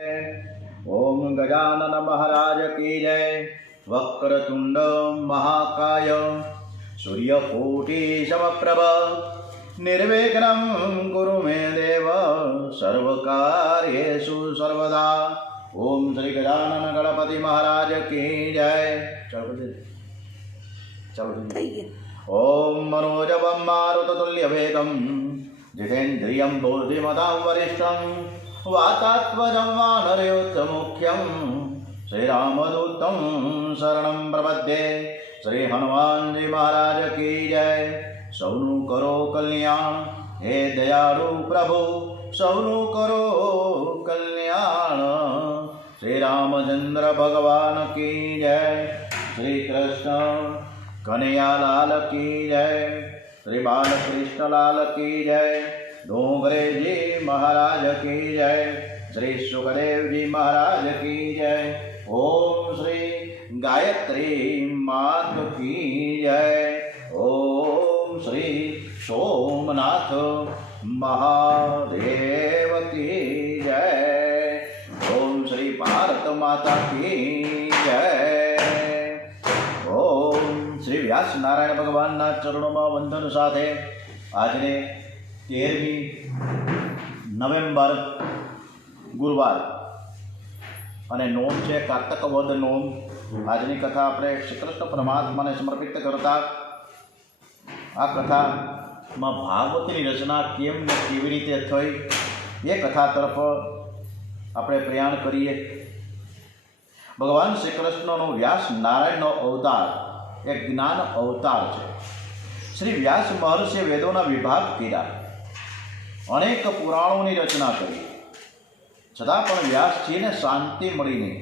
ओम गजानन महाराज की जय। वक्रतुंड महाकाय सूर्यकोटि समप्रभ निर्विघ्नं कुरु मे देव सर्वकार्येषु सर्वदा। ओम श्री गजानन गणपति महाराज की जय। चलो ओम मनोजवं मारुततुल्यवेगं जितेन्द्रियं बुद्धिमतां वरिष्ठं वातात्मजं वानरयोत्तमुख्यं श्रीरामदूतं शरणं प्रपद्ये। श्री हनुमान जी महाराज की जय। सौनु करो कल्याण हे दयालु प्रभु, सौनु करो कल्याण। श्री रामचंद्र भगवान की जय। श्री कृष्ण कन्हैयालाल की जय। श्री बालकृष्ण लाल की जय। डोंगरे जी महाराज की जय। श्री सुखदेव जी महाराज की जय। ओम श्री गायत्री मात की जय। ओम श्री सोमनाथ महादेव की जय। ओम श्री भारत माता की जय। ओम श्री व्यास नारायण भगवान चरणों में वंदन साथे आज ने 13મી નવેમ્બર ગુરુવાર અને નોમ છે કાર્તક વદ નોમ। આજની કથા આપણે શ્રી કૃષ્ણ પરમાત્માને સમર્પિત કરતા આ કથામાં ભાગવતની રચના કેમ ને કેવી રીતે થઈ એ કથા તરફ આપણે પ્રયાણ કરીએ। ભગવાન શ્રી કૃષ્ણનો વ્યાસ નારાયણનો અવતાર એક જ્ઞાન અવતાર છે। શ્રી વ્યાસ મહર્ષિએ વેદોના વિભાગ કર્યા, अनेक पुराणों की रचना करी, छतां पण व्यासजीने शांति मळी नहीं।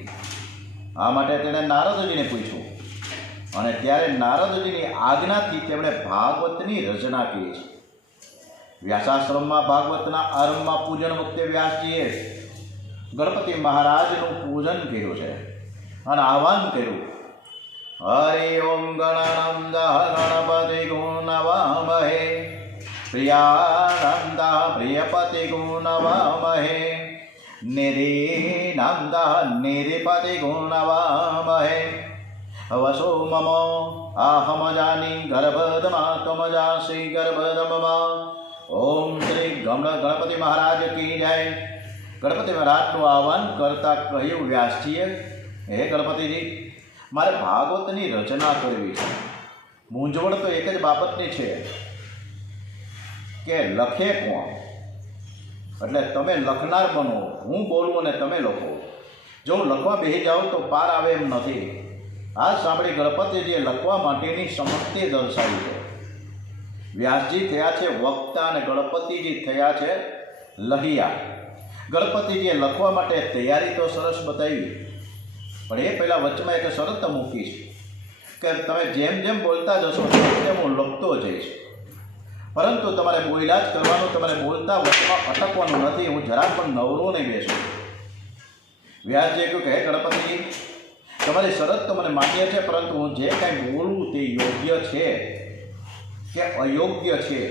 आ माटे तेणे नारदजीने पूछ्युं अने त्यारे नारदजीनी आज्ञाथी तेमणे भागवतनी रचना करी छे। व्यासाश्रममां भागवतना आरंभमां पूजन वखते व्यासजीए गणपति महाराजनुं पूजन कर्युं छे अने आह्वान कर्युं, हरि ओम गणानां गणपति गुणवामहे प्रियानंदा प्रियपति गुणवामहे निरीनंदा निरिपति गुणवामहे वसो मम आहम जानी गर्भदमा तमजासी गर्भदमा। ओम श्री गणपति महाराज की जय। गणपति महाराजનું આહ્વાન કરતા કહ્યું વ્યાસજીએ, હે ગણપતિજી, મારે ભાગવતની રચના કરવી છે। મૂંઝવણ તો એક જ બાબતની છે કે લખે કોણ, એટલે તમે લખનાર બનો, હું બોલું અને તમે લખો। જો લખવા બેસી જાઓ તો પાર આવે એમ નથી। આ સાંભળી ગણપતિજીએ લખવા માટેની સમર્થે દર્શાવી છે। વ્યાસજી થયા છે વક્તા અને ગણપતિજી થયા છે લહિયા। ગણપતિજીએ લખવા માટે તૈયારી તો સરસ બતાવી, પણ એ પહેલાં વચમાં એક શરત મૂકી છે કે તમે જેમ જેમ બોલતા જશો તેમ હું લખતો જઈશ, परंतु तमारे बोल्या ज करवानुं, तमारे बोलता वचमां अटकवानुं नथी। हूँ जरा पण नवरो नहीं बेसूं। व्यासजीए कह्युं के हे गणपतिजी, तमारी शरत तो मने मान्य छे, परंतु हूँ जे कांई बोलूं ते योग्य छे के अयोग्य छे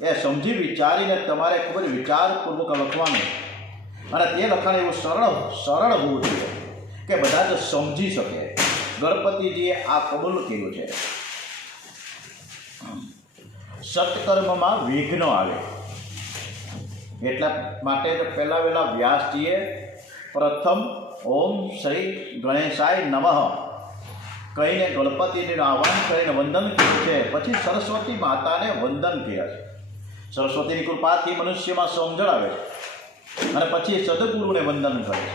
ए समझी विचारीने तमारे खूब ज विचारपूर्वक लखवानुं अने ते लखाण एवुं सरळ होवुं जोईए के बधा ज समझी शके। गणपतिजीए आ कबूल कर्युं छे। सत्कर्म में विघ्न आवे एटला माटे पहला वेला व्यासजीए प्रथम ओम श्री गणेशाय नमः कहीने गणपतिजीनुं आह्वान करीने वंदन कर्युं छे। पछी सरस्वती माताने वंदन कर्या छे। सरस्वतीनी कृपाथी मनुष्यमां समजण आवे छे अने पछी सद्गुरुने वंदन करे छे।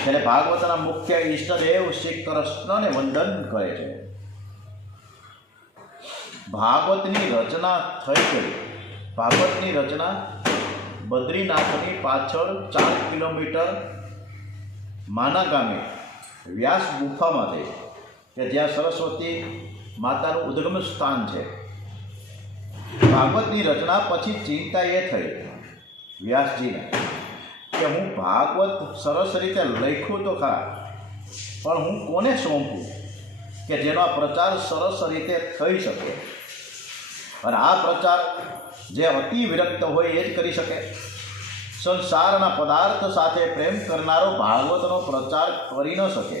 त्यारे भागवतना मुख्य इष्टदेव श्री कृष्णने वंदन करे छे। भागवतनी रचना थई गई। भागवतनी रचना बद्रीनाथनी पाछळ 4 किलोमीटर माना गामे व्यास गुफा में थई के ज्यां सरस्वती मातानुं उद्गम स्थान है। भागवतनी रचना पछी चिंता ए थई व्यासजीने के हूँ भागवत सरस रीते लख्युं तो खरा, पण हूँ कोने सोंपूं के जेनो प्रचार सरस रीते थई शके। और आ प्रचार जे अति विरक्त होय ए ज करी शके। સંસારના પદાર્થ સાથે પ્રેમ કરનારો ભાગવતનો પ્રચાર કરી ન શકે.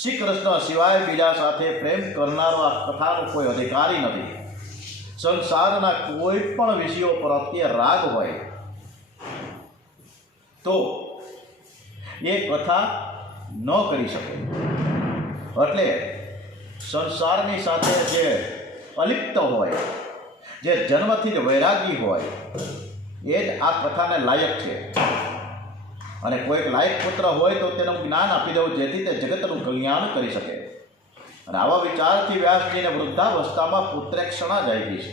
શ્રી કૃષ્ણ સિવાય બીજા સાથે પ્રેમ કરનારો આ કથાનો કોઈ અધિકારી નથી. સંસારના કોઈ પણ વિષયો પ્રત્યે રાગ હોય તો એ કથા ન કરી શકે. એટલે સંસારની સાથે જે અલિપ્ત હોય, જે જન્મથી જ વૈરાગી હોય, એ જ આ કથાને લાયક છે. અને કોઈક લાયક પુત્ર હોય તો તેનું જ્ઞાન આપી દેવું, જેથી તે જગતનું કલ્યાણ કરી શકે. અને આવા વિચારથી વ્યાસજીને વૃદ્ધાવસ્થામાં પુત્રેક્ષણા જ આવી છે.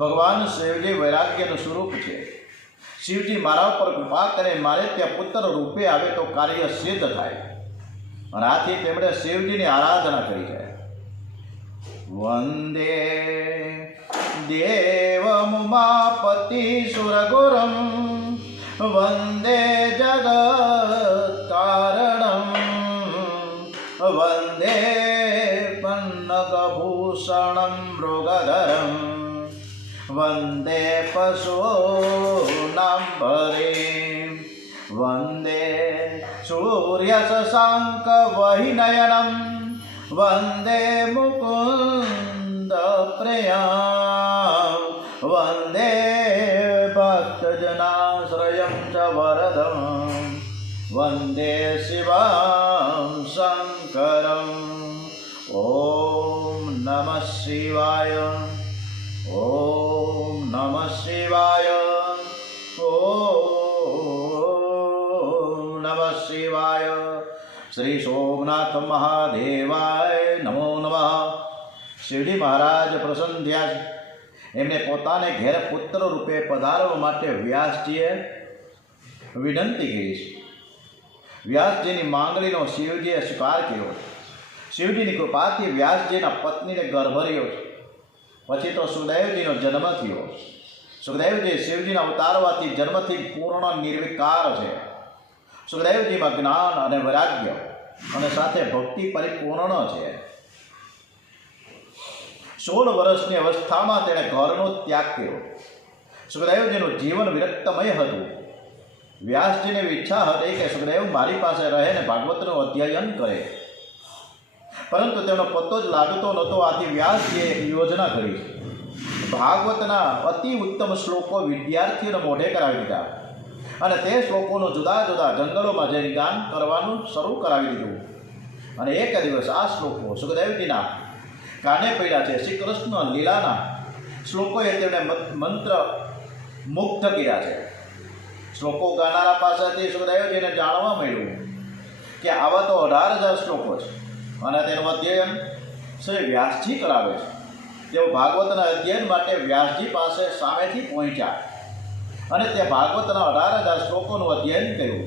ભગવાન શિવજી વૈરાગ્યનું સ્વરૂપ છે. શિવજી મારા ઉપર કૃપા કરે, મારે ત્યાં પુત્ર રૂપે આવે તો કાર્ય સિદ્ધ થાય. અને આથી તેમણે શિવજીની આરાધના કરી છે. વંદે દેવમુમાપતિ સુરગુરમ વંદે જગત્કારણમ વંદે પન્નગભૂષણમ મૃગધરમ વંદે પશૂનાં ભરેમ વંદે સૂર્યશશાંક વહિનયનમ વંદે મુકુંદ પ્રિયમ વંદે ભક્તજનાશ્રયં ચ વરદમ વંદે શિવં શંકરમ. ઓમ નમઃ શિવાય. ઓમ નમઃ શિવાય. ઓમ નમઃ શિવાય. શ્રી સોમનાથ મહાદેવાય નમો નમઃ. શિવજી મહારાજ પ્રસન્ન થયા છે. એમને પોતાને ઘેર પુત્ર રૂપે પધારવા માટે વ્યાસજીએ વિનંતી કરી છે. વ્યાસજીની માંગણીનો શિવજીએ સ્વીકાર કર્યો. શિવજીની કૃપાથી વ્યાસજીના પત્નીને ગર્ભ રહ્યો છે. પછી તો સુખદેવજીનો જન્મ થયો. સુખદેવજી શિવજીના અવતારવાથી જન્મથી પૂર્ણ નિર્વિકાર છે. સુખદેવજીમાં જ્ઞાન અને વૈરાગ્ય અને સાથે ભક્તિ પરિપૂર્ણ છે. 16 વર્ષની અવસ્થામાં તેણે ઘરનો ત્યાગ કર્યો. સુખદેવજીનું જીવન વિરક્તમય હતું. વ્યાસજીની ઈચ્છા હતી કે સુખદેવ મારી પાસે રહે ને ભાગવતનું અધ્યયન કરે, પરંતુ તેનો પત્તો જ લાગતો નહોતો. આથી વ્યાસજીએ એક યોજના કરી. ભાગવતના અતિ ઉત્તમ શ્લોકો વિદ્યાર્થીઓને મોઢે કરાવી દીધા અને તે શ્લોકોનું જુદા જુદા જંગલોમાં જઈને ગાન કરવાનું શરૂ કરાવી દીધું. અને એક દિવસ આ શ્લોકો સુખદેવજીના કાને પડ્યા છે. શ્રી કૃષ્ણ લીલાના શ્લોકોએ તેમણે મંત્ર મુગ્ધ કર્યા છે. શ્લોકો ગાનારા પાસેથી સુખદેવજીને જાણવા મળ્યું કે આવા તો 18,000 શ્લોકો છે અને તેનું અધ્યયન શ્રી વ્યાસજી કરાવે છે. તેઓ ભાગવતના અધ્યયન માટે વ્યાસજી પાસે સામેથી પહોંચ્યા અને તે ભાગવતના 18,000 શ્લોકોનું અધ્યયન કર્યું.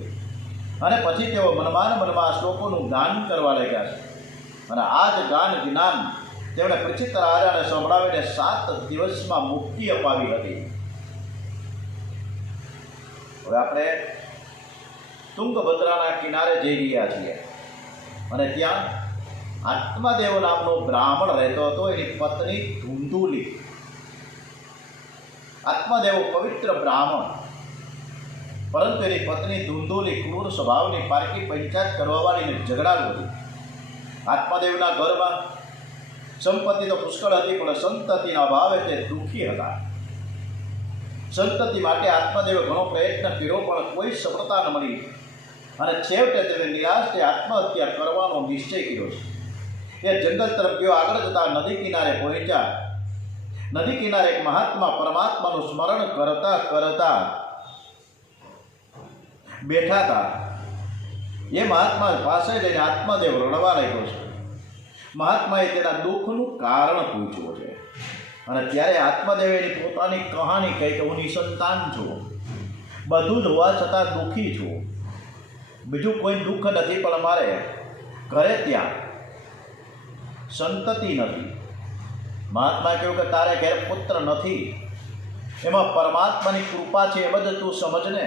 અને પછી તેઓ મનમાં આ શ્લોકોનું ગાન કરવા લાગ્યા છે. અને આ જ ગાન જ્ઞાન તેમણે પ્રચિત રાજાને સંભળાવીને 7 દિવસમાં મુક્તિ અપાવી હતી. હવે આપણે તુંગભદ્રાના કિનારે જઈ રહ્યા છીએ અને ત્યાં આત્માદેવ નામનો બ્રાહ્મણ રહેતો હતો. એની પત્ની ધુંધુલી. આત્માદેવ પવિત્ર બ્રાહ્મણ, પરંતુ એની પત્ની ધુંધુલી ક્રૂર સ્વભાવની, પારકી પંચાયત કરવાવાળીને ઝઘડાળુ હતી. આત્માદેવના ઘરમાં સંપત્તિ તો પુષ્કળ હતી, પણ સંતતિના અભાવે તે દુઃખી હતા. સંતતિ માટે આત્માદેવે ઘણો પ્રયત્ન કર્યો, પણ કોઈ સફળતા ન મળી અને છેવટે તેને નિરાશ થઈ આત્મહત્યા કરવાનો નિશ્ચય કર્યો છે. એ જંગલ તરફ ગયો. આગળ જતા નદી કિનારે પહોંચ્યા. નદી કિનારે એક મહાત્મા પરમાત્માનું સ્મરણ કરતા કરતા બેઠા હતા. એ મહાત્મા પાસે જઈને આત્માદેવ રડવા લાગ્યો છે. મહાત્માએ તેના દુઃખનું કારણ પૂછ્યું છે અને ત્યારે આત્માદેવે એની પોતાની કહાની કહી કે હું નિસંતાન છું, બધું જ હોવા છતાં દુઃખી છું, બીજું કોઈ દુઃખ નથી, પણ મારે ઘરે ત્યાં સંતતિ નથી. મહાત્માએ કહ્યું કે તારે ઘેર પુત્ર નથી, એમાં પરમાત્માની કૃપા છે, એમ જ તું સમજને.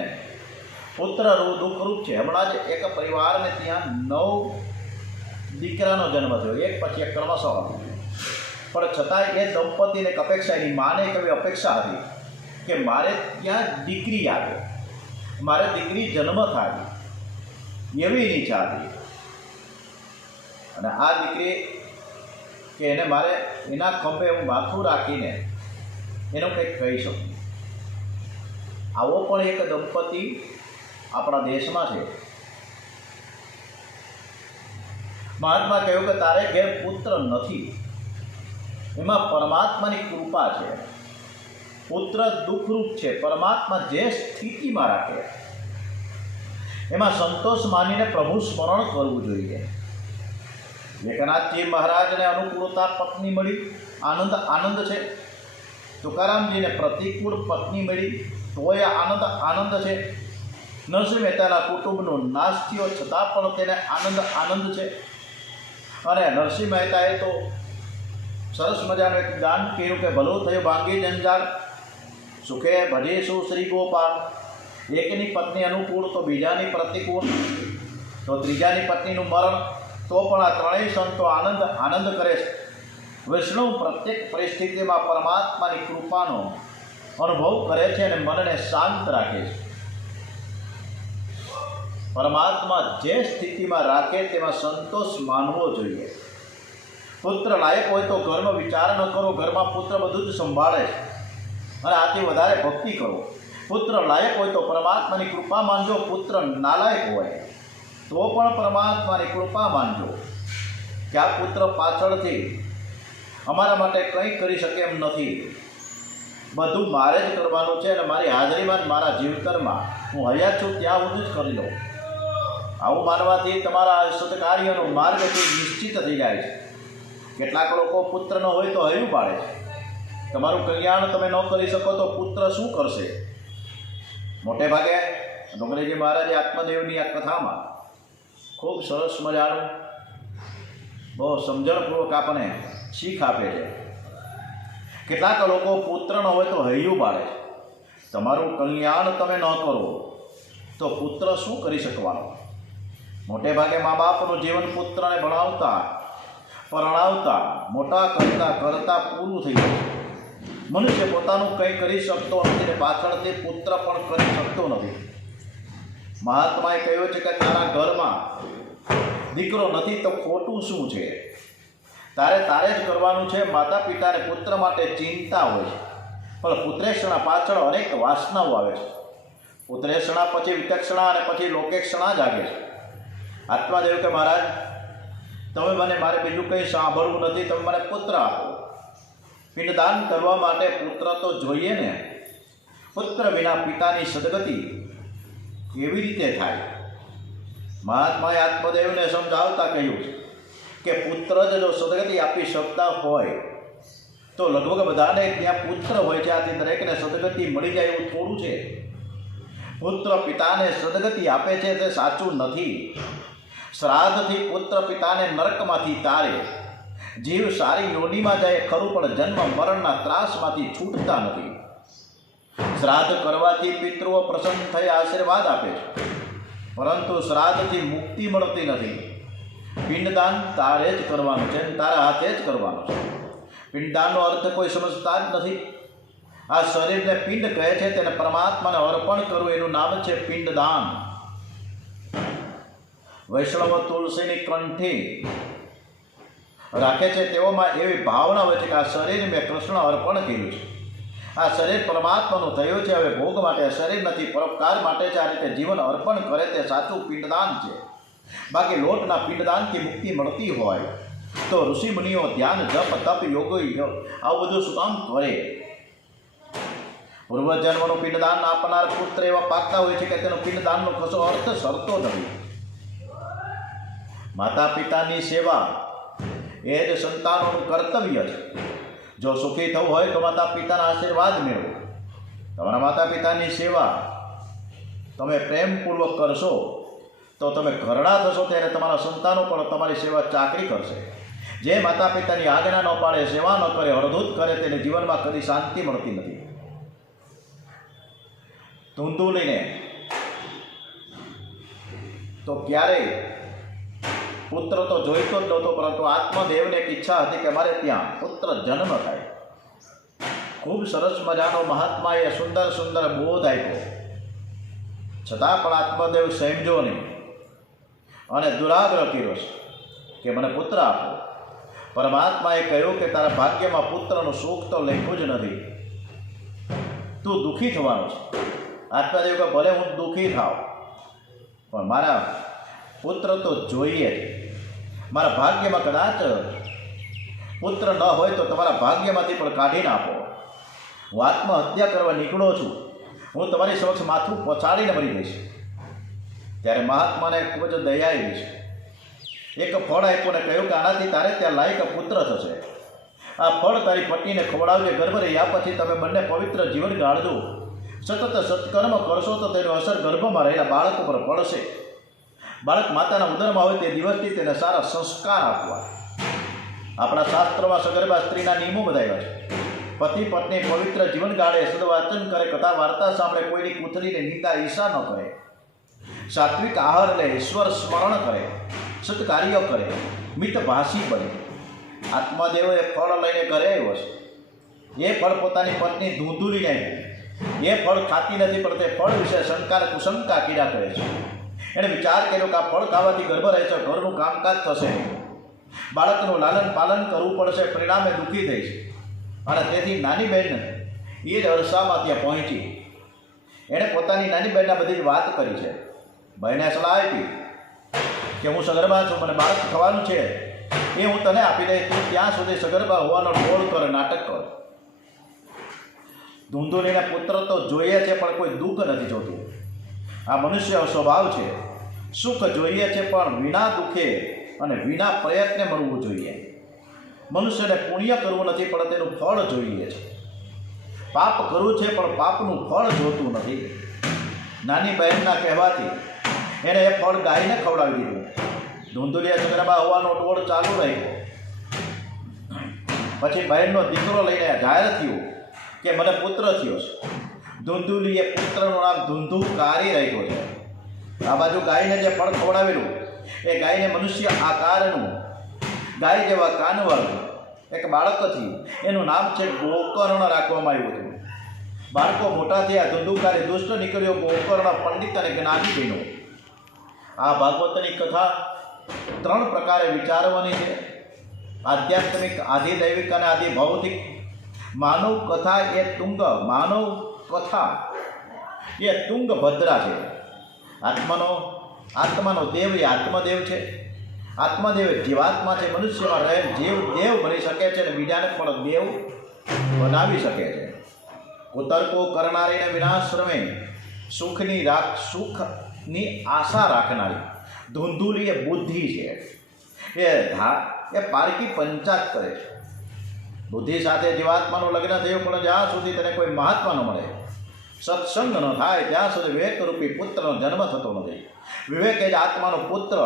પુત્ર દુઃખરૂપ છે. હમણાં જ એક પરિવારને ત્યાં 9 દીકરાનો જન્મ થયો, એક પછી એક ક્રમશઃ. પણ છતાંય એ દંપતીને એક અપેક્ષા, એની માને એક એવી અપેક્ષા હતી કે મારે ત્યાં દીકરી આવે, મારે દીકરી જન્મ થાય એવી એની ઈચ્છા હતી. અને આ દીકરી કે એને મારે એના ખંભે હું માથું રાખીને એનું કંઈક કહી શકું. આવો પણ એક દંપતી આપણા દેશમાં છે. મહાત્મા કહ્યું કે તારે ઘેર પુત્ર નથી, એમાં પરમાત્માની કૃપા છે. પુત્ર દુઃખરૂપ છે. પરમાત્મા જે સ્થિતિમાં રાખે એમાં સંતોષ માનીને પ્રભુ સ્મરણ કરવું જોઈએ. એકનાથજી મહારાજને અનુકૂળતા પત્ની મળી, આનંદ આનંદ છે. તુકારામજીને પ્રતિકૂળ પત્ની મળી, તોય આનંદ આનંદ છે. નરસિંહ મહેતાના કુટુંબનો નાશ થયો છતાં પણ તેને આનંદ આનંદ છે. અને નરસિંહ મહેતાએ તો સરસ મજાનું એક ગાન કર્યું કે ભલું થયું ભાંગી જંજાળ, સુખે ભજેશું શ્રી ગોપાલ. એકની પત્ની અનુકૂળ તો બીજાની પ્રતિકૂળ, તો ત્રીજાની પત્નીનું મરણ, તો પણ આ ત્રણેય સંતો આનંદ આનંદ કરે છે. વૈષ્ણવ પ્રત્યેક પરિસ્થિતિમાં પરમાત્માની કૃપાનો અનુભવ કરે છે અને મનને શાંત રાખે છે. પરમાત્મા જે સ્થિતિમાં રાખે તેમાં સંતોષ માનવો જોઈએ. પુત્ર લાયક હોય તો ઘરનો વિચાર ન કરો, ઘરમાં પુત્ર બધું જ સંભાળે છે અને આથી વધારે ભક્તિ કરો. પુત્ર લાયક હોય તો પરમાત્માની કૃપા માનજો, પુત્ર નાલાયક હોય તો પણ પરમાત્માની કૃપા માનજો કે આ પુત્ર પાછળથી અમારા માટે કંઈ કરી શકે એમ નથી, બધું મારે જ કરવાનું છે અને મારી હાજરીમાં જ મારા જીવતરમાં હું હયાત છું ત્યાં સુધી જ કરી લઉં. આવું માનવાથી તમારા સત્કાર્યનો માર્ગ નિશ્ચિત થઈ જાય છે. કેટલાક લોકો પુત્ર ન હોય તો હૈયું પાડે છે. તમારું કલ્યાણ તમે ન કરી શકો તો પુત્ર શું કરશે? મોટે ભાગે ડુંગરેજી મહારાજે આત્મદેવની આ કથામાં ખૂબ સરસ મજાનું બહુ સમજણપૂર્વક આપણને શીખ આપે છે. કેટલાક લોકો પુત્ર ન હોય તો હૈયું પાડે છે. તમારું કલ્યાણ તમે ન કરો તો પુત્ર શું કરી શકવાનો? મોટે ભાગે મા બાપનું જીવન પુત્રને ભણાવતા પરણાવતા મોટા કરતા કરતા પૂરું થઈ જાય. મનુષ્ય પોતાનું કંઈ કરી શકતો નથી ને પાછળથી પુત્ર પણ કરી શકતો નથી. મહાત્માએ કહ્યું છે કે તારા ઘરમાં દીકરો નથી તો ખોટું શું છે? તારે જ કરવાનું છે. માતા પિતાને પુત્ર માટે ચિંતા હોય છે, પણ પુત્રેક્ષણા પાછળ અનેક વાસનાઓ આવે છે. પુત્રેક્ષણા પછી વિતક્ષણા અને પછી લોકેક્ષણા જાગે છે. આત્માદેવ કે મહારાજ તમે મને મારે બીજું કંઈ સાંભળવું નથી, તમે મને પુત્ર આપો. પિંડદાન કરવા માટે પુત્ર તો જોઈએ ને. પુત્ર વિના પિતાની સદગતિ કેવી રીતે થાય? મહાત્માએ આત્મદેવને સમજાવતા કહ્યું કે પુત્ર જ જો સદગતિ આપી શકતા હોય તો લગભગ બધાને ત્યાં પુત્ર હોય છે, આથી દરેકને સદગતિ મળી જાય એવું થોડું છે. પુત્ર પિતાને સદગતિ આપે છે તે સાચું નથી. શ્રાદ્ધથી પુત્ર પિતાને નરકમાંથી તારે, જીવ સારી યોનિમાં જાય ખરું, પણ જન્મ મરણના ત્રાસમાંથી છૂટતા નથી. શ્રાદ્ધ કરવાથી પિતૃઓ પ્રસન્ન થઈ આશીર્વાદ આપે છે, પરંતુ શ્રાદ્ધથી મુક્તિ મળતી નથી. પિંડદાન તારે જ કરવાનું છે, તારા હાથે જ કરવાનું છે. પિંડદાનનો અર્થ કોઈ સમજતા જ નથી. આ શરીરને પિંડ કહે છે, તેને પરમાત્માને અર્પણ કરવું એનું નામ છે પિંડદાન. વૈષ્ણવ તુલસીની કંઠી રાખે છે તેઓમાં એવી ભાવના હોય છે કે આ શરીર મેં કૃષ્ણ અર્પણ કર્યું છે. આ શરીર પરમાત્માનું થયું છે, હવે ભોગ માટે શરીર નથી, પરોપકાર માટે છે. આ રીતે જીવન અર્પણ કરે તે સાચું પિંડદાન છે. બાકી લોટના પિંડદાનથી મુક્તિ મળતી હોય તો ઋષિ મુનિઓ ધ્યાન જપ તપ યોગ આવું બધું શું કામ કરે? પૂર્વજન્મનું પિંડદાન આપનાર પુત્ર એવા પાકતા હોય છે કે તેનો પિંડદાનનો કશો અર્થ સરતો નથી. માતા પિતાની સેવા એ જ સંતાનોનું કર્તવ્ય છે. જો સુખી થવું હોય તો માતા પિતાના આશીર્વાદ મેળવો. તમારા માતા પિતાની સેવા તમે પ્રેમપૂર્વક કરશો તો તમે ઘરડા થશો ત્યારે તમારા સંતાનો પણ તમારી સેવા ચાકરી કરશે. જે માતા પિતાની આજ્ઞા ન પાડે, સેવા ન કરે, હળધૂત કરે તેને જીવનમાં કદી શાંતિ મળતી નથી. ધૂંધુલીને તો ક્યારેય પુત્ર તો જોઈતો જ નહોતો, પરંતુ આત્મદેવને એક ઈચ્છા હતી કે મારે ત્યાં પુત્ર જન્મ થાય. ખૂબ સરસ મજાનો મહાત્માએ સુંદર સુંદર બોધ આપ્યો. છતાં પણ આત્મદેવ સમજો નહીં અને દુરાગ્રહ કર્યો છે કે મને પુત્ર આપો. પરમાત્માએ કહ્યું કે તારા ભાગ્યમાં પુત્રનું સુખ તો લખ્યું જ નથી, તું દુઃખી થવાનો છે. આત્મદેવ કે ભલે હું દુઃખી થાવ પણ મારા પુત્ર તો જોઈએ. મારા ભાગ્યમાં કદાચ પુત્ર ન હોય તો તમારા ભાગ્યમાંથી પણ કાઢીને આપો. હું આત્મહત્યા કરવા નીકળો છું, હું તમારી સમક્ષ માથું પછાડીને મરી જઈશ. ત્યારે મહાત્માને ખૂબ જ દયા આવી છે. એક ફળ આપ્યું ને કહ્યું કે આનાથી તારે ત્યાં લાયક પુત્ર થશે. આ ફળ તારી પત્નીને ખવડાવજે, ગર્ભ રહ્યા પછી તમે બંને પવિત્ર જીવન ગાળજો. સતત સત્કર્મ કરશો તો તેનો અસર ગર્ભમાં રહેલા બાળક ઉપર પડશે. બાળક માતાના ઉદરમાં હોય તે દિવસથી તેને સારા સંસ્કાર આપવા. આપણા શાસ્ત્રોમાં સગર્ભા સ્ત્રીના નિયમો બતાવ્યા છે. પતિ પત્ની પવિત્ર જીવન ગાળે, સદવાચન કરે, કથા વાર્તા સાંભળે, કોઈની કૂતરીને નિંદા ઈર્ષા ન કરે, સાત્વિક આહાર લે, ઈશ્વર સ્મરણ કરે, સત્કાર્યો કરે, મિતભાષી બને. આત્માદેવો એ ફળ લઈને ઘરે આવ્યો છે. એ ફળ પોતાની પત્ની ધૂંધુલીને આપ્યું. એ ફળ ખાતી નથી પણ તે ફળ વિશે શંકા કુશંકા કર્યા કરે છે. એણે વિચાર કર્યો કે આ ફળ ખાવાથી ગર્ભ રહેશે, ઘરનું કામકાજ થશે, બાળકનું લાલન પાલન કરવું પડશે, પરિણામે દુઃખી થઈ છે. અને તેથી નાની બહેન એ જ અરસામાં ત્યાં પહોંચી. એણે પોતાની નાની બહેનના બધી જ વાત કરી છે. બહેને સલાહ આપી કે હું સગર્ભા છું, મને બાળક થવાનું છે, એ હું તને આપી દઈશ, તું ત્યાં સુધી સગર્ભા હોવાનો ઢોળ કર, નાટક કર. ધૂંધુલીને પુત્ર તો જોઈએ છે પણ કોઈ દુઃખ નથી જોતું. આ મનુષ્ય સ્વભાવ છે. સુખ જોઈએ છે પણ વિના દુઃખે અને વિના પ્રયત્ને મળવું જોઈએ. મનુષ્યને પુણ્ય કરવું નથી પણ તેનું ફળ જોઈએ છે. પાપ કરવું છે પણ પાપનું ફળ જોતું નથી. નાની બહેનના કહેવાથી એણે એ ફળ ગાયને ખવડાવી દીધું. ધૂંધુલીએ સગર્ભા હોવાનો ટોળ ચાલુ રહ્યો. પછી બહેનનો દીકરો લઈને જાહેર થયું કે મને પુત્ર થયો છે. ધૂંધુલીએ પુત્રનું નામ ધુંધુકારી રાખ્યો છે. આ બાજુ ગાયને જે ફળ ખવડાવેલું એ ગાયને મનુષ્ય આકારનું, ગાય જેવા કાનવાળું એક બાળક થયું. એનું નામ છે ગોકર્ણ રાખવામાં આવ્યું હતું. બાળકો મોટા થયા. ધુંધુકારી દુષ્ટ નીકળ્યો, ગોકર્ણ પંડિત અને જ્ઞાની બન્યો. આ ભાગવતની કથા 3 પ્રકારે વિચારવાની છે: આધ્યાત્મિક, આધિદૈવિક અને આધિભૌતિક. માનવ કથા એ તુંગભદ્રા છે. આત્માનો દેવ એ આત્મદેવ છે. આત્મદેવ જીવાત્મા છે. મનુષ્યમાં રહેલ જીવ દેવ બની શકે છે અને બીજાને પણ દેવ બનાવી શકે છે. કુતર્કો કરનારીને વિનાશ્રમે સુખની આશા રાખનારી ધૂંધુલી એ બુદ્ધિ છે. એ પારકી પંચાત કરે છે. બુદ્ધિ સાથે જીવાત્માનું લગ્ન થયું પણ જ્યાં સુધી તેને કોઈ મહાત્મા ન મળે, સત્સંગ ન થાય ત્યાં સુધી વિવેકરૂપી પુત્રનો જન્મ થતો નથી. વિવેક એ જ આત્માનો પુત્ર.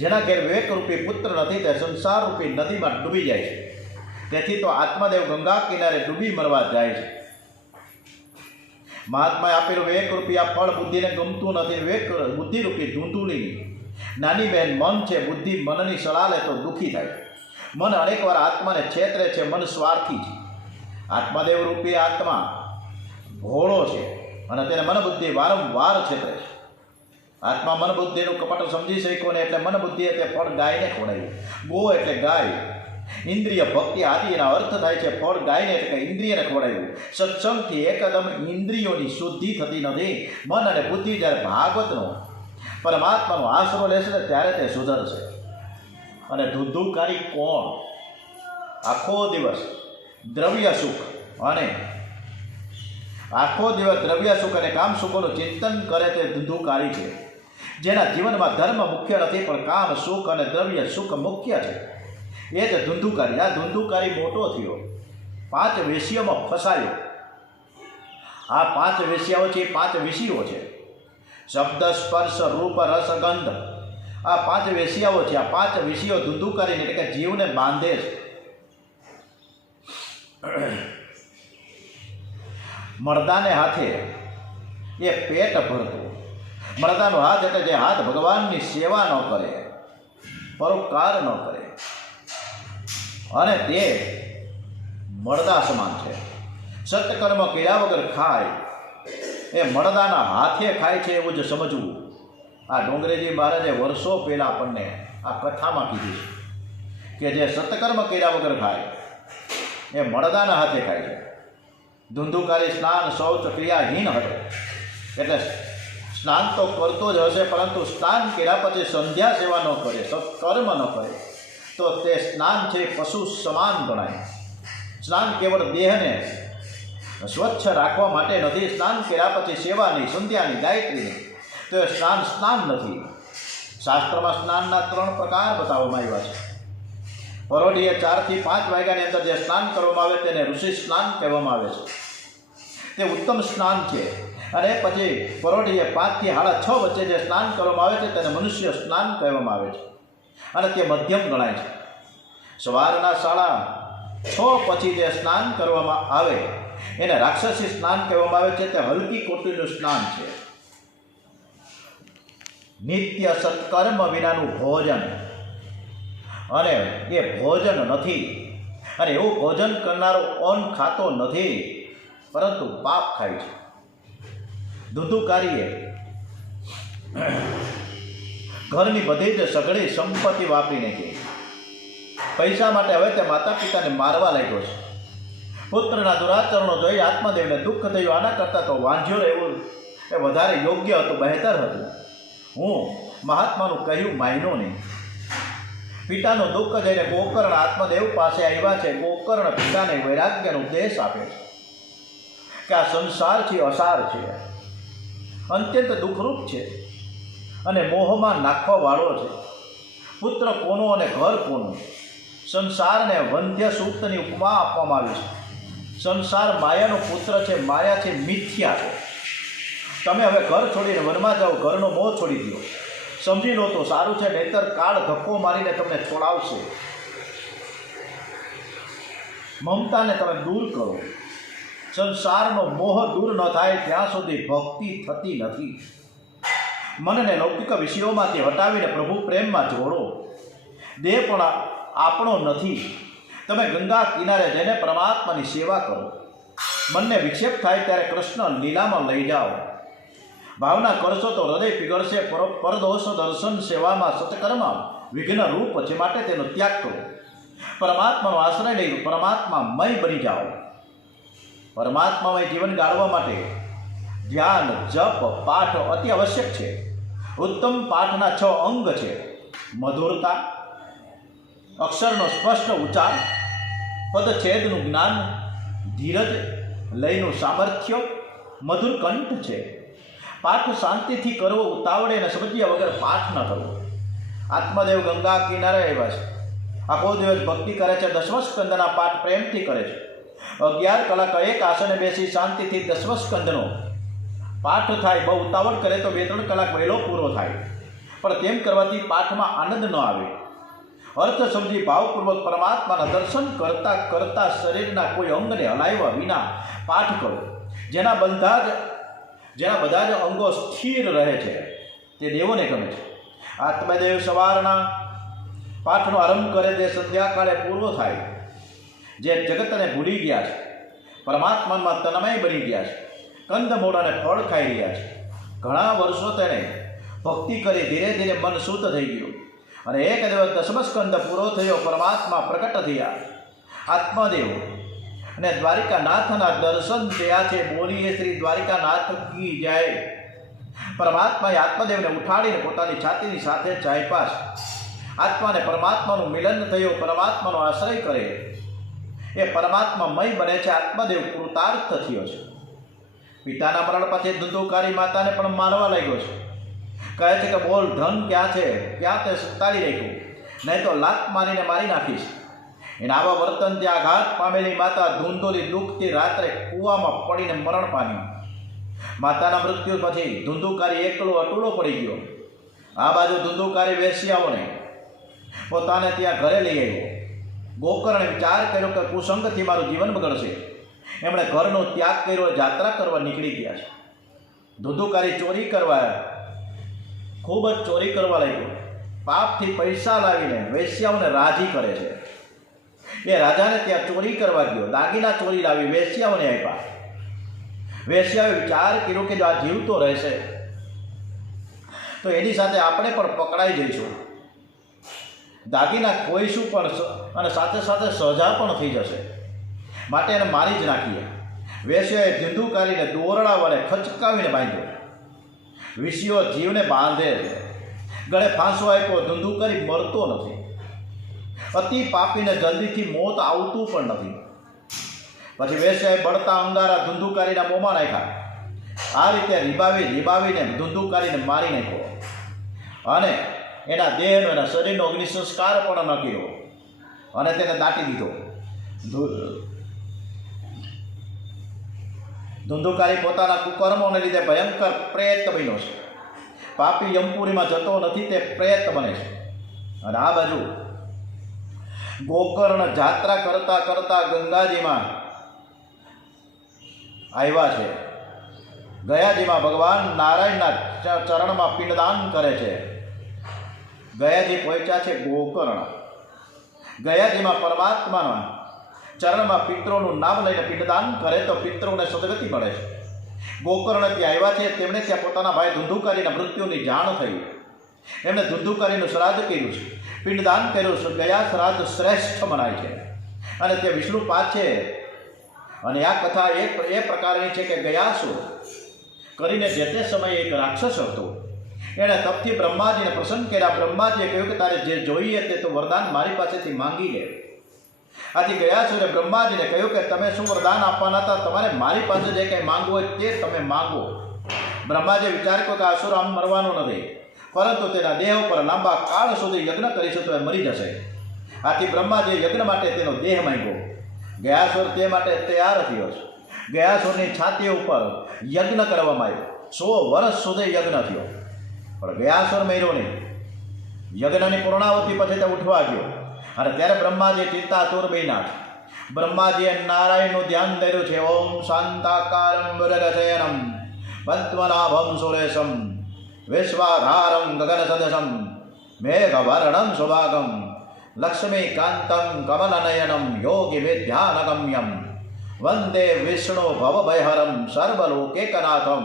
જેના ઘેર વિવેકરૂપી પુત્ર નથી તે સંસારરૂપી નદીમાં ડૂબી જાય છે. તેથી તો આત્માદેવ ગંગા કિનારે ડૂબી મરવા જાય છે. મહાત્માએ આપેલું વિવેકરૂપી આ ફળ બુદ્ધિને ગમતું નથી. બુદ્ધિરૂપી ધૂંધુલી નાની બહેન મન છે. બુદ્ધિ મનની સલાહ લે તો દુઃખી થાય. મન અનેકવાર આત્માને છેતરે છે. મન સ્વાર્થી છે. આત્માદેવ રૂપી આત્મા ભોળો છે અને તેને મનબુદ્ધિ વારંવાર છેતરે છે. આત્મા મનબુદ્ધિનું કપટ સમજી શક્યો ને એટલે મનબુદ્ધિએ તે ફળ ગાયને ખવડાવ્યું. ગો એટલે ગાય. ઇન્દ્રિય ભક્તિ આદિ એના અર્થ થાય છે. ફળ ગાયને એટલે કે ઇન્દ્રિયને ખવડાવ્યું. સત્સંગથી એકદમ ઇન્દ્રિયોની શુદ્ધિ થતી નથી. મન અને બુદ્ધિ જ્યારે ભાગવતનો પરમાત્માનો આશરો લેશે ત્યારે તે સુધરશે. અને ધુંધુકારી કોણ? આખો દિવસ દ્રવ્ય સુખ અને કામ સુખોનું ચિંતન કરે તે ધુંધુકારી છે. જેના જીવનમાં ધર્મ મુખ્ય નથી પણ કામ સુખ અને દ્રવ્ય સુખ મુખ્ય છે. એ જ ધુંધુકારી. આ ધુંધુકારી મોટો થયો, 5 વેશ્યાઓમાં ફસાયો. આ 5 વેશ્યાઓ છે, 5 વિષયો છે: શબ્દ, સ્પર્શ, રૂપ, રસ, ગંધ. આ 5 વેશ્યાઓ છે. આ 5 વિષયો ધુંધુકારીને એટલે કે જીવને બાંધે છે. મરદાને હાથે એ પેટ ભરતું. મરદાનો હાથ એટલે જે હાથ ભગવાનની સેવા ન કરે, પરોપકાર ન કરે, અને તે મરદા સમાન છે. સત્કર્મ કર્યા વગર ખાય એ મળદાના હાથે ખાય છે એવું જ સમજવું. આ ડોંગરેજી મહારાજે વર્ષો પહેલાં આપણને આ કથામાં કીધી છે કે જે સત્કર્મ કર્યા વગર ખાય એ મળદાના હાથે ખાય છે. ધુંધુકારી સ્નાન શૌચ ક્રિયાહીન હતો, એટલે સ્નાન તો કરતો જ હશે, પરંતુ સ્નાન કર્યા પછી સંધ્યા સેવા ન કરે, સત્કર્મ ન કરે તો તે સ્નાન છે પશુ સમાન ગણાય. સ્નાન કેવળ દેહને સ્વચ્છ રાખવા માટે નથી. સ્નાન કર્યા પછી સેવાની, સંધ્યાની, ગાયત્રીની, તો એ સ્નાન નથી. શાસ્ત્રમાં સ્નાનના 3 પ્રકાર બતાવવામાં આવ્યા છે. પરોઢીએ 4 થી 5 વાગ્યાની અંદર જે સ્નાન કરવામાં આવે તેને ઋષિ સ્નાન કહેવામાં આવે છે. તે ઉત્તમ સ્નાન છે. અને પછી પરોઢીએ 5 થી 6:30 વચ્ચે જે સ્નાન કરવામાં આવે છે તેને મનુષ્ય સ્નાન કહેવામાં આવે છે, અને તે મધ્યમ ગણાય છે. સવારના 6:30 પછી જે સ્નાન કરવામાં આવે એને રાક્ષસી સ્નાન કહેવામાં આવે છે. તે હલકી કોટીનું સ્નાન છે. નિત્ય સત્કર્મ વિનાનું ભોજન, અને એ ભોજન નથી. અને એવું ભોજન કરનારો અન્ન ખાતો નથી, પરંતુ પાપ ખાય છે. ધુંધુકારીએ ઘરની બધી જ સઘળી સંપત્તિ વાપરી નાખી. પૈસા માટે હવે તે માતા પિતાને મારવા લાગ્યો છે. પુત્રના દુરાચરણો જોઈ આત્મદેવને દુઃખ થયું. આના કરતાં તો વાંઝ્યો રહેવું એ વધારે યોગ્ય હતું, બહેતર હતું. હું મહાત્માનું કહ્યું માયનો નહીં. પિતાનું દુઃખ જઈને ગોકર્ણ આત્મદેવ પાસે આવ્યા છે. ગોકર્ણ પિતાને વૈરાગ્યનો ઉપદેશ આપે છે કે આ સંસાર છે, અસાર છે, અત્યંત દુઃખરૂપ છે અને મોહમાં નાખવા વાળો છે. પુત્ર કોનો અને ઘર કોનું? સંસારને વંધ્ય સૂક્તની ઉપમા આપવામાં આવી છે. સંસાર માયાનો પુત્ર છે, માયા છે, મિથ્યા છે. તમે હવે ઘર છોડીને વનમાં જાઓ, ઘરનો મોહ છોડી દો. સમજી લો તો સારું છે, નહીતર કાળ ધક્કો મારીને તમને છોડાવશે. મમતાને તમે દૂર કરો. સંસારનો મોહ દૂર ન થાય ત્યાં સુધી ભક્તિ થતી નથી. મનને લૌકિક વિષયોમાંથી હટાવીને પ્રભુ પ્રેમમાં જોડો. દેહ પણ આપણો નથી. તમે ગંગા કિનારે જઈને પરમાત્માની સેવા કરો. મનને વિક્ષેપ થાય ત્યારે કૃષ્ણ લીલામાં લઈ જાઓ. ભાવના કરશો તો હૃદય પીગળશે. પરદોષ દર્શન સેવામાં સત્કર્મ વિઘ્ન રૂપ છે, માટે તેનો ત્યાગ કરો. પરમાત્માનો આશ્રય લઈ પરમાત્મામય બની જાઓ. પરમાત્મામય જીવન ગાળવા માટે ધ્યાન, જપ, પાઠ અતિ આવશ્યક છે. ઉત્તમ પાઠના 6 અંગ છે: મધુરતા, અક્ષરનો સ્પષ્ટ ઉચ્ચાર, પદછેદનું જ્ઞાન, ધીરજ, લયનું સામર્થ્ય, મધુર કંઠ છે. પાઠ શાંતિથી કરવો, ઉતાવળે અને સમજ્યા વગર પાઠ ન કરવો. આત્મદેવ ગંગા કિનારે આવ્યા છે. આખો દિવસ ભક્તિ કરે છે. 10મ સ્કંદના પાઠ પ્રેમથી કરે છે. 11 કલાક એક આસને બેસી શાંતિથી 10મ સ્કંદનો પાઠ થાય. બહુ ઉતાવળ કરે તો 2-3 કલાક વહેલો પૂરો થાય, પણ તેમ કરવાથી પાઠમાં આનંદ ન આવે. અર્થ સમજી ભાવપૂર્વક પરમાત્માના દર્શન કરતાં કરતાં શરીરના કોઈ અંગને હલાવ્યા વિના પાઠ કરો. જેના બધા જ અંગો સ્થિર રહે છે તે દેવોને ગમે છે. આત્મદેવ સવારના પાઠનો આરંભ કરે તે સંધ્યાકાળે પૂરો થાય. જે જગતને ભૂલી ગયા છે, પરમાત્મામાં તન્મય બની ગયા છે, કંદમૂળ અને ફળ ખાઈ રહ્યા છે. ઘણા વર્ષો તેને ભક્તિ કરી ધીરે ધીરે મન શુદ્ધ થઈ ગયું, અને એક દિવસ 10મ સ્કંદ પૂરો થયો. પરમાત્મા પ્રકટ થયા. આત્મદેવ અને દ્વારિકાનાથના દર્શન થયા છે. બોલીએ શ્રી દ્વારિકાનાથ કી જય. પરમાત્માએ આત્મદેવને ઉઠાડીને પોતાની છાતીની સાથે ચાપ્યા છે. આત્માને પરમાત્માનું મિલન થયું. પરમાત્માનો આશ્રય કરે એ પરમાત્મામય બને છે. આત્મદેવ કૃતાર્થ થયો છે. પિતાના મરણ પછી ધુંધુકારી માતાને પણ મારવા લાગ્યો છે. કહે છે કે બોલ, ધન ક્યાં છે? ક્યાં તે સતાડી રાખ્યું? નહીં તો લાત મારીને મારી નાખીશ. એના આવા વર્તનથી આઘાત પામેલી માતા ધૂંધોલી દુઃખથી રાત્રે કૂવામાં પડીને મરણ પામ્યું. માતાના મૃત્યુ પછી ધુંધુકારી એકલો અટૂળો પડી ગયો. આ બાજુ ધુંધુકારી વેશ્યાઓને પોતાને ત્યાં ઘરે લઈ આવ્યો. ગોકર્ણે વિચાર કર્યો કે કુસંગથી મારું જીવન બગડશે. એમણે ઘરનો ત્યાગ કર્યો, જાત્રા કરવા નીકળી ગયા છે. ધુંધુકારી ચોરી કરવા, ખૂબ જ ચોરી કરવા લાગ્યો. પાપથી પૈસા લાવીને વેશ્યાઓને રાજી કરે છે. એ રાજાને ત્યાં ચોરી કરવા ગયો. દાગીના ચોરી લાવી વેશ્યાઓને આપ્યા. વેશ્યાએ વિચાર કર્યો કે જો આ જીવતો રહેશે તો એની સાથે આપણે પણ પકડાઈ જઈશું, દાગીના ખોઈશું પણ અને સાથે સાથે સજા પણ થઈ જશે, માટે એને મારી જ નાખીએ. વેશ્યાએ ધીંધુકારીને દોરડા વડે ખચકાવીને બાંધ્યો. વિષયો જીવને બાંધે છે, ગળે ફાંસો આપ્યો, ધીંધુકારી મરતો નથી. અતિ પાપીને જલ્દીથી મોત આવતું પણ નથી. પછી વેશ્યાએ બળતા અંગારા ધુંધુકારીના મોંમાં નાખ્યા. આ રીતે રીબાવીને ધુંધુકારીને મારી નાખ્યો અને એના દેહનો એના શરીરનો અગ્નિ સંસ્કાર પણ ન કર્યો અને તેને દાટી દીધો. ધુંધુકારી પોતાના કુકર્મોને લીધે ભયંકર પ્રેત બન્યો છે. પાપી યમપુરીમાં જતો નથી, તે પ્રેત બને છે. અને આ બાજુ ગોકર્ણ જાત્રા કરતા કરતા ગંગાજીમાં આવ્યા છે. ગયાજીમાં ભગવાન નારાયણના ચરણમાં પિંડદાન કરે છે. ગયાજી પહોંચ્યા છે ગોકર્ણ. ગયાજીમાં પરમાત્માના ચરણમાં પિતૃનું નામ લઈને પિંડદાન કરે તો પિતૃને સદગતિ મળે છે. ગોકર્ણ ત્યાં આવ્યા છે, તેમણે ત્યાં પોતાના ભાઈ ધુંધુકારીના મૃત્યુની જાણ થઈ. એમણે ધુંધુકારીનું શ્રાદ્ધ કર્યું છે, પિંડદાન કર્યું છે. ગયા શ્રાદ્ધ શ્રેષ્ઠ મનાય છે અને તે વિષ્ણુપાદ છે. અને આ કથા એ પ્રકારની છે કે ગયાસુર કરીને જે તે સમયે એક રાક્ષસ હતો. એણે તપથી બ્રહ્માજીને પ્રસન્ન કર્યા. બ્રહ્માજીએ કહ્યું કે તારે જે જોઈએ તે તો વરદાન મારી પાસેથી માંગી લે. આથી ગયાસુરે બ્રહ્માજીને કહ્યું કે તમે શું વરદાન આપવાના હતા? તમારે મારી પાસે જે કંઈ માંગવું હોય તે તમે માંગો. બ્રહ્માજીએ વિચાર કર્યો કે અસુર આમ મરવાનો નથી, પરંતુ તેના દેહ ઉપર લાંબા કાળ સુધી યજ્ઞ કરીશું તો એ મરી જશે. આથી બ્રહ્માજીએ યજ્ઞ માટે તેનો દેહ માંગ્યો. ગયાસુર તે માટે તૈયાર થયો છે. ગયાસુરની છાતી ઉપર યજ્ઞ કરવામાં આવ્યો. 100 વર્ષ સુધી યજ્ઞ થયો, પણ ગયાસુર મર્યો નહીં. યજ્ઞની પૂર્ણાવતિ પછી તે ઉઠવા ગયો અને ત્યારે બ્રહ્માજી ચિંતાતુર બન્યા. બ્રહ્માજીએ નારાયણનું ધ્યાન ધર્યું છે. ઓમ શાંતાકારમ વરદશયનમ પદ્મનાભમ સુરેશમ વિશ્વાધારમ ગગન સદસમ મેઘવર્ણમ સુભાગમ લક્ષ્મીકાંતમ કમલનયનમ યોગી વિદ્યાનગમ્યમ વંદે વિષ્ણુ ભવભયહરમ સર્વલોકૈકનાથમ.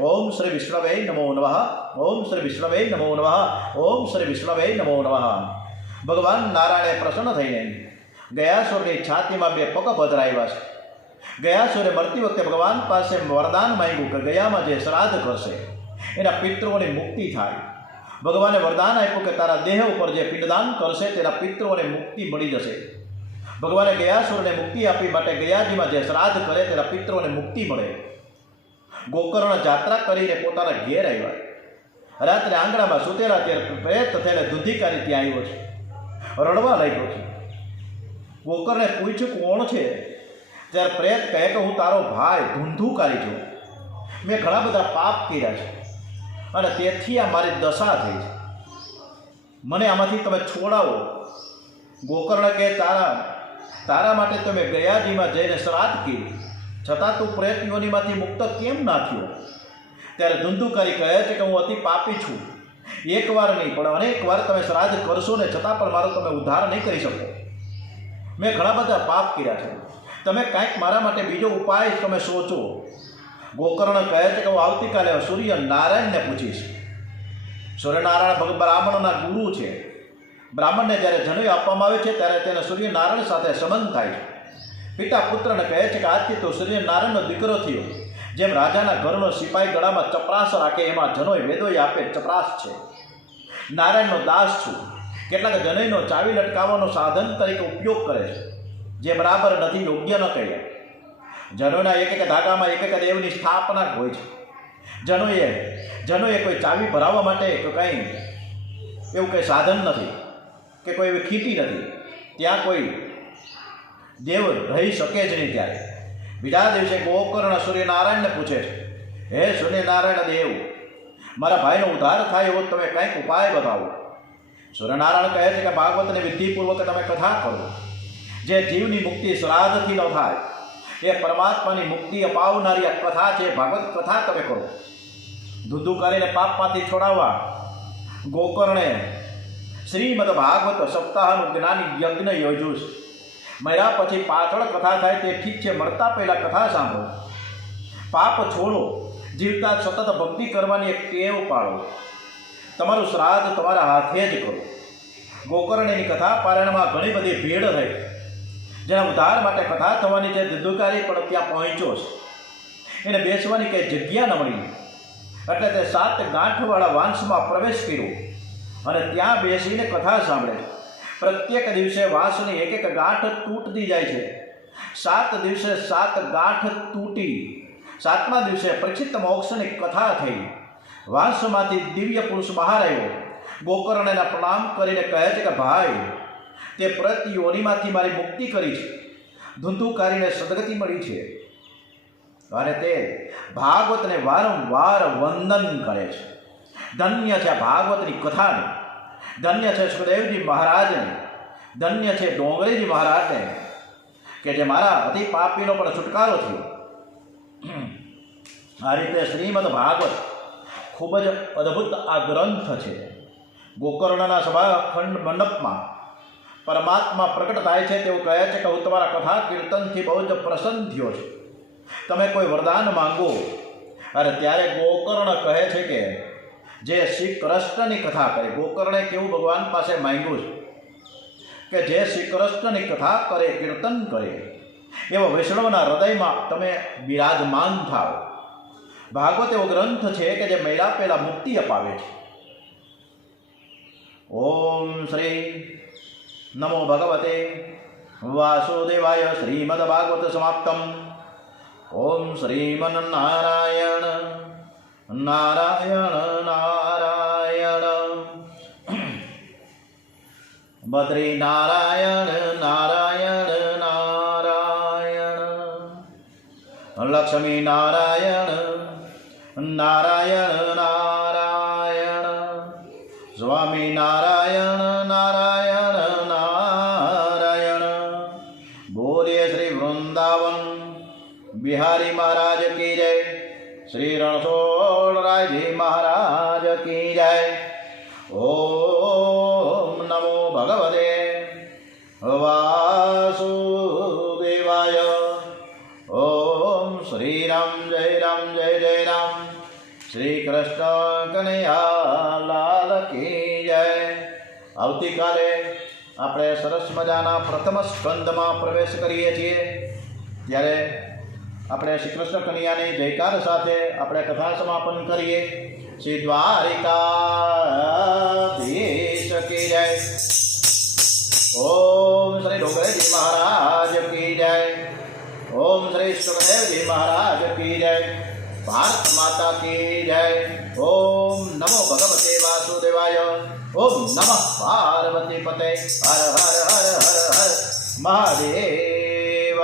ઓમ શ્રી વિષ્ણવે નમો નમઃ. ઓમ શ્રી વિષ્ણવે નમો નમઃ. ઓમ શ્રી વિષ્ણવે નમો નમઃ. ભગવાન નારાયણે પ્રસન્ન થઈને ગયાસુરની છાતીમાં 2 પગ પધરાવ્યા છે. ગયાસુરે મરતી વખતે ભગવાન પાસે વરદાન માંગ્યું કે ગયામાં જે શ્રાદ્ધ કરશે એના પિતૃઓની મુક્તિ થાય. ભગવાને વરદાન આપ્યું કે તારા દેહ ઉપર જે પિંડદાન કરશે તેના પિતૃઓને મુક્તિ મળી જશે. ભગવાને ગયાસુરને મુક્તિ આપી માટે ગયાજીમાં જે શ્રાદ્ધ કરે તેના પિતૃઓને મુક્તિ મળે. ગોકર્ણ જાત્રા કરીને પોતાના ઘેર આવ્યા. રાત્રે આંગણામાં સૂતેલા ત્યારે પ્રેત થઈને ધુંધુકારી ત્યાં આવ્યો છે, રડવા લાગ્યો છે. ગોકર્ણે પૂછ્યું કોણ છે? ત્યારે પ્રેત કહે કે હું તારો ભાઈ ધુંધુકારી છું. મેં ઘણા બધા પાપ કર્યા છે અને તેથી આ મારી દશા થઈ છે. મને આમાંથી તમે છોડાવો. ગોકર્ણ કહે તારા માટે તમે ગયાજીમાં જઈને શ્રાદ્ધ કર્યું, છતાં તું પ્રેત યોનિમાંથી મુક્ત કેમ ના થયો? ત્યારે ધુંધુકારી કહે છે કે હું અતિ પાપી છું. એકવાર નહીં પણ અનેક વાર તમે શ્રાદ્ધ કરશો ને છતાં પણ મારો તમે ઉદ્ધાર નહીં કરી શકો. મેં ઘણા બધા પાપ કર્યા છે. તમે કાંઈક મારા માટે બીજો ઉપાય તમે સોચો. ગોકર્ણ કહે છે કે હું આવતીકાલે સૂર્ય નારાયણને પૂછીશ. સૂર્યનારાયણ બ્રાહ્મણના ગુરુ છે. બ્રાહ્મણને જ્યારે જનોઈ આપવામાં આવે છે ત્યારે તેને સૂર્યનારાયણ સાથે સંબંધ થાય છે. પિતા પુત્રને કહે છે કે આજથી તો સૂર્યનારાયણનો દીકરો થયો. જેમ રાજાના ઘરનો સિપાઈ ગળામાં ચપરાસ રાખે એમાં જનોઈ વેદોએ આપે ચપરાસ છે. નારાયણનો દાસ છું. કેટલાક જનોઈનો ચાવી લટકાવવાનો સાધન તરીકે ઉપયોગ કરે છે, જે બરાબર નથી, યોગ્ય ન કહે. જનોઈના એક ધાગામાં એક દેવની સ્થાપના હોય છે. જનોઈએ કોઈ ચાવી ભરાવવા માટે કંઈ એવું કંઈ સાધન નથી કે કોઈ એવી ખીટી નથી. ત્યાં કોઈ દેવ રહી શકે જ નહીં. ત્યારે બીજા દિવસે ગોકર્ણ સૂર્યનારાયણને પૂછે છે, હે સૂર્યનારાયણ દેવ, મારા ભાઈનો ઉદ્ધાર થાય એવો તમે કંઈક ઉપાય બતાવો. સૂર્યનારાયણ કહે છે કે ભાગવતની વિધિપૂર્વક તમે કથા કરો. જે જીવની મુક્તિ શ્રાદ્ધથી ન થાય એ પરમાત્માની મુક્તિ અપાવનારી આ કથા છે, ભાગવત કથા તમે કરો. ધુંધુકારીને પાપમાંથી છોડાવવા ગોકર્ણે શ્રીમદ ભાગવત સપ્તાહનું જ્ઞાની યજ્ઞ યોજ્યું છે. મર્યા પછી પાછળ કથા થાય તે ઠીક છે, મળતા પહેલાં કથા સાંભળો. પાપ છોડો, જીવતા સતત ભક્તિ કરવાની એક ટેવ પાડો. તમારું શ્રાદ્ધ તમારા હાથે જ કરો. ગોકર્ણની કથા પારાયણમાં ઘણી બધી ભીડ થઈ. જેના ઉદ્ધાર માટે કથા થવાની છે, ધંધુકારી પણ ત્યાં પહોંચ્યો છે. એને બેસવાની કંઈ જગ્યા ન મળી, એટલે તે 7 ગાંઠવાળા વાંસમાં પ્રવેશ કર્યો અને ત્યાં બેસીને કથા સાંભળે છે. પ્રત્યેક દિવસે વાંસની એક ગાંઠ તૂટતી જાય છે. 7 દિવસે 7 ગાંઠ તૂટી 7મા દિવસે પરીક્ષિત મોક્ષની કથા થઈ. વાંસમાંથી દિવ્ય પુરુષ બહાર આવ્યો. ગોકર્ણને પ્રણામ કરીને કહે છે કે ભાઈ, તે પ્રત યોનિમાંથી મારી મુક્તિ કરી છે, ધુંધુકારીને સદગતિ મળી છે. અને તે ભાગવતને વારંવાર વંદન કરે છે. ધન્ય છે ભાગવતની કથાને, ધન્ય છે સુખદેવજી મહારાજને, ધન્ય છે ડોંગરીજી મહારાજને કે જે મારા અતિ પાપીનો પણ છુટકારો થયો. આ રીતે શ્રીમદ ભાગવત ખૂબ જ અદ્ભુત આ ગ્રંથ છે. ગોકર્ણના સભાખંડ મંડપમાં પરમાત્મા પ્રકટ થાય છે. તેઓ કહે છે કે હું તમારા કથા કીર્તનથી બહુ જ પ્રસન્ન થયો છું, તમે કોઈ વરદાન માંગો. અરે ત્યારે ગોકર્ણ કહે છે કે જે શ્રી કૃષ્ણની કથા કરે, ગોકર્ણે કેવું ભગવાન પાસે માંગ્યું છે કે જે શ્રી કૃષ્ણની કથા કરે, કીર્તન કરે, એવા વૈષ્ણવના હૃદયમાં તમે બિરાજમાન થાઓ. ભાગવત એવો ગ્રંથ છે કે જે મેળા પહેલા મુક્તિ અપાવે છે. ઓમ શ્રી નમો ભગવતે વાસુદેવાય. શ્રીમદ ભાગવત સમાપ્તમ. ઓમ શ્રીમન્નારાયણ નારાયણ નારાયણ બદ્રી નારાયણ નારાયણ નારાયણ લક્ષ્મી નારાયણ નારાયણ નારાયણ સ્વામી નારાયણ નારાયણ નારાયણ. બોલીએ શ્રી વૃંદાવન બિહારી મહારાજ કી જય. શ્રી રણછોડરાયજી મહારાજ કી જય. ઓમ નમો ભગવતે વાસુદેવાય. ઓમ શ્રી રામ જય રામ જય જય રામ. શ્રી કૃષ્ણ કનૈયા લાલ કી જય. આવતીકાલે આપણે સરસ મજાના પ્રથમ સ્કંદમાં પ્રવેશ કરીએ છીએ. ત્યારે આપણે શ્રી કૃષ્ણ કનૈયાની જયકાર સાથે આપણે કથા સમાપન કરીએ. શ્રી દ્વારિકાધીશ કી જય. ઓમ શ્રી ડોંગરેજી મહારાજ કી જય. ઓમ શ્રી સુખદેવજી મહારાજ કી જય. ભારત માતા કી જય. ઓમ નમો ભગવતે વાસુદેવાય. ઓમ નમઃ પાર્વતી પતે. હર હર હર હર હર મહાદેવ.